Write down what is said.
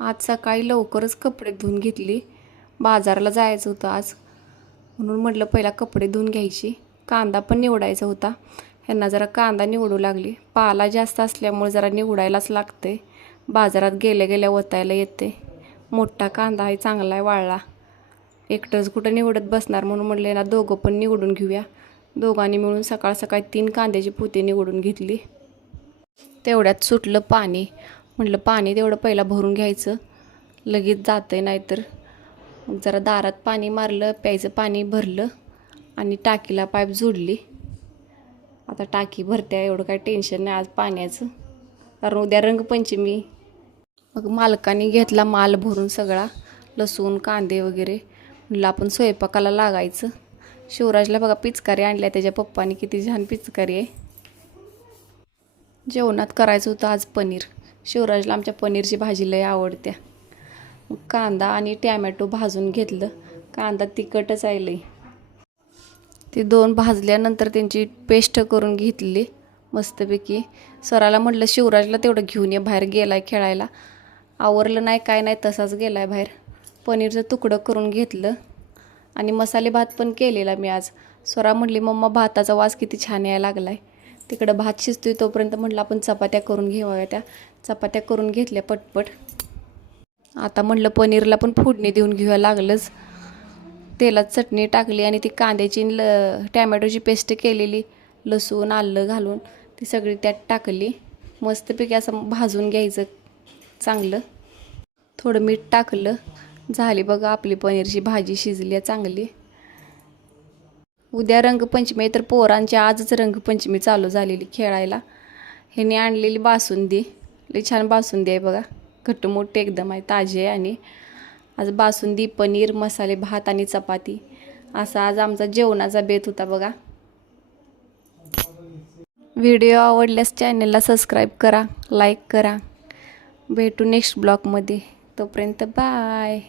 आज सकाळी लवकरच कपडे धुवून घेतली. बाजाराला जायचं होतं आज, म्हणून म्हटलं पहिला कपडे धुवून घ्यायची. कांदा पण निवडायचा होता. ह्यांना जरा कांदा निवडू लागली. पाला जास्त असल्यामुळे जरा निवडायलाच लागते. बाजारात गेल्या गेल्या ओतायला येते. मोठा कांदा आहे, चांगला आहे, वाळला. एकटंच कुठं निवडत बसणार, म्हणून म्हटले ना दोघं पण निवडून घेऊया. दोघांनी मिळून सकाळ सकाळी 3 कांद्याची पोती निवडून घेतली. तेवढ्यात सुटलं पाणी. म्हटलं पाणी तेवढं पहिला भरून घ्यायचं, लगेच जातं आहे. नाहीतर मग जरा दारात पाणी मारलं, प्यायचं पाणी भरलं आणि टाकीला पाईप जोडली. आता टाकी भरते, एवढं काही टेन्शन नाही आज पाण्याचं, कारण उद्या रंगपंचमी. मग मालकाने घेतला माल भरून सगळा, लसूण कांदे वगैरे. म्हटलं आपण स्वयंपाकाला लागायचं. शिवराजला बघा पिचकारी आणल्या त्याच्या पप्पानी, किती छान पिचकारी आहे. जेवणात करायचं होतं आज पनीर. शिवराजला आमच्या पनीरची भाजी लय आवडत्या. मग कांदा आणि टॅमॅटो भाजून घेतलं. कांदा तिखटच आहे लय. ते 2 भाजल्यानंतर त्यांची पेस्ट करून घेतली मस्तपैकी. स्वराला म्हटलं शिवराजला तेवढं घेऊन ये, बाहेर गेलाय खेळायला. आवरलं नाही काय नाही, तसाच गेलाय बाहेर. पनीरचं तुकडं करून घेतलं आणि मसाले भात पण केलेला मी आज. स्वरा म्हटली मम्मा भाताचा वास किती छान यायला लागलाय. तिकडं भात शिजतोय तोपर्यंत म्हटलं आपण चपात्या करून घेऊया. त्या चपात्या करून घेतल्या पटपट. आता म्हटलं पनीरला पण फोडणी देऊन घेऊया. लागलंच. तेलात चटणी टाकली आणि ती कांद्याची टॅमॅटोची पेस्ट केलेली, लसूण आलं घालून ती सगळी त्यात टाकली. मस्तपैकी असं भाजून घ्यायचं चांगलं. थोडं मीठ टाकलं. झाली बघा आपली पनीरची भाजी, शिजली आहे चांगली. उद्या रंगपंचमी आहे, तर पोरांची आजच रंगपंचमी चालू झालेली खेळायला. ह्याने आणलेली बासुंदी, लई छान बासुंदी आहे बघा, घट्टमोठे एकदम आहे, ताजी आहे. आणि आज बासुंदी, पनीर, मसाले भात आणि चपाती, असा आज आमचा जेवणाचा बेत होता बघा. व्हिडिओ आवडल्यास चॅनलला सबस्क्राईब करा, लाईक करा. भेटू नेक्स्ट ब्लॉगमध्ये. तोपर्यंत बाय.